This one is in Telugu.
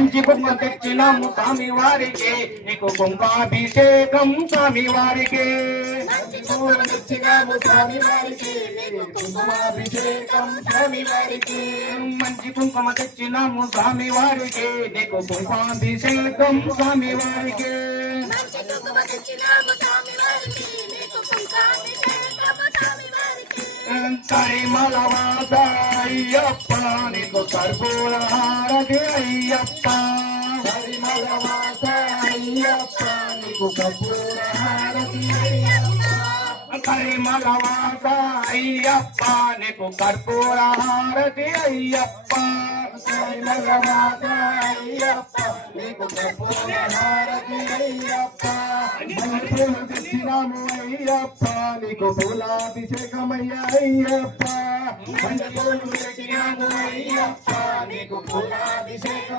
మంచి కుంకుమ తెచ్చినాము స్వామి వారికి నీకు కుంకుమాభిషేకం స్వామి వారికి తెచ్చినాము స్వామి వారికి కుంకుమాభిషేకం స్వామి వారికి మంచి కుంకుమ తెచ్చినాము స్వామి వారికి నీకు కుంకుమాభిషేకం స్వామి వారికి కరిమలవాస అయ్యప్ప నీకు కర్పూర హారతి అయ్యప్ప కరిమలవాస అయ్యప్ప నీకు కర్పూర హారతి కరిమలవాస అయ్యప్ప నీకు కర్పూర హారతి అయ్యప్ప కరిమలవాస అయ్యప్ప నీకు కర్పూర హారతి అయ్యప్ప మంచి తెచ్చినాము అయ్యప్ప నీకు పూలాభిషేకమయ్య అయ్యప్ప మంచి తెచ్చినాము అయ్యప్ప నీకు పూలాభిషేకం